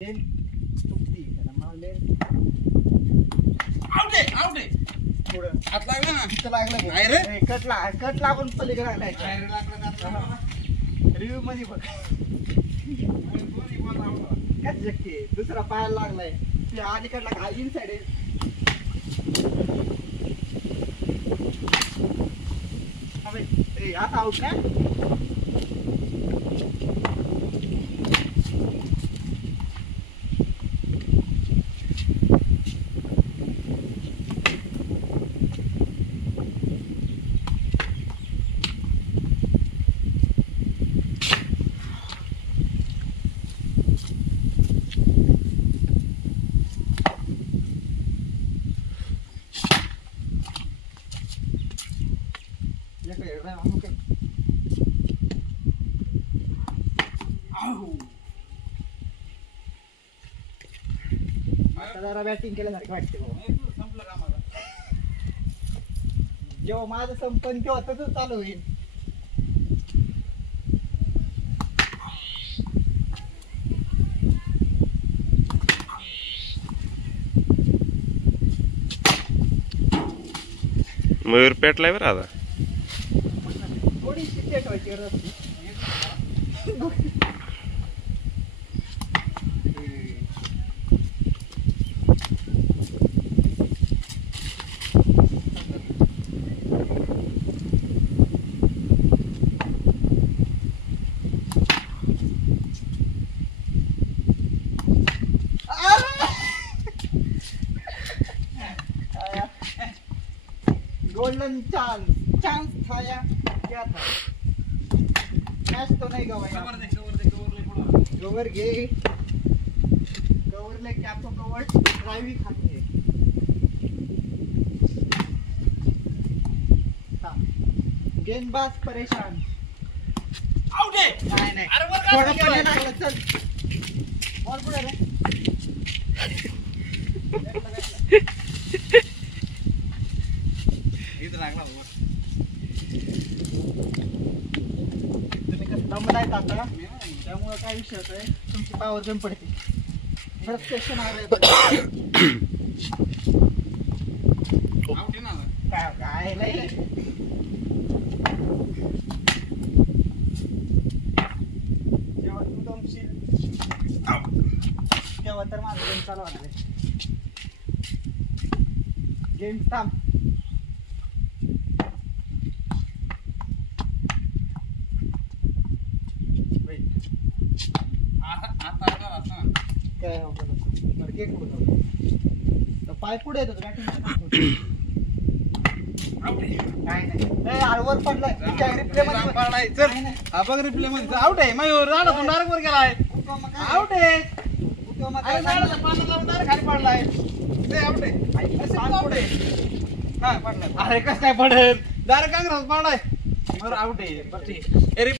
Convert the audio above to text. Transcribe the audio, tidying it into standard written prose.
चुकती त्याला मारले आउट आहे पुढं हात लागला ना तिथं लागलं नाही रे कट लागून पलीकडे लागलाय बाहेर लागला रिव्ह्यू मध्ये बघ काय शक्ती दुसरा पायाला लागलाय ते अलीकडला घा इनसाइड आहे आता आउट ना जरा बॅटिंग केल्यासारखं वाटते संपलं का माझा जेव्हा माझं संपन तेव्हा तसंच चालू होईल मयूर पेटलाय बरं आता थोडीशी ठेवायची गरज असते गोल्डन चांस था या क्या था मैच तो नहीं गवाया कवर घे कवर लेके आपको कवर ड्राइव ही खाते हैं गेंदबाज परेशान आउट आहे नहीं अरे वर थोड़ा का पहले लागला चल बॉल पुढे रे इथं लागला वर तुम्ही कसं दमलाय आता त्यामुळे काय विषय आहे तुमची पावर कमी पडते फ्रस्ट्रेशन आलंय आउट आहे ना काय लय जेव्हा तू दमशील तेव्हा तर माझं गेम चालू होणार आहे गेम थांब काय पाय पुढे येतो बॅटिंग काय नाही आडवर पडलाय रिप्ले मध्ये चल हा बघ रिप्ले मध्ये आउट आहे मयूर राणातून डायरेक्ट वर गेलाय आउट आहे अरे नाडाच्या पानाला लावून डायरेक्ट खाली पडलाय ते आउट आहे असे आउट आहे हा पडलाय अरे कसं काय पडेल डायरेक्ट काँग्रेस पडलाय बरं आउट आहे बरं ठीक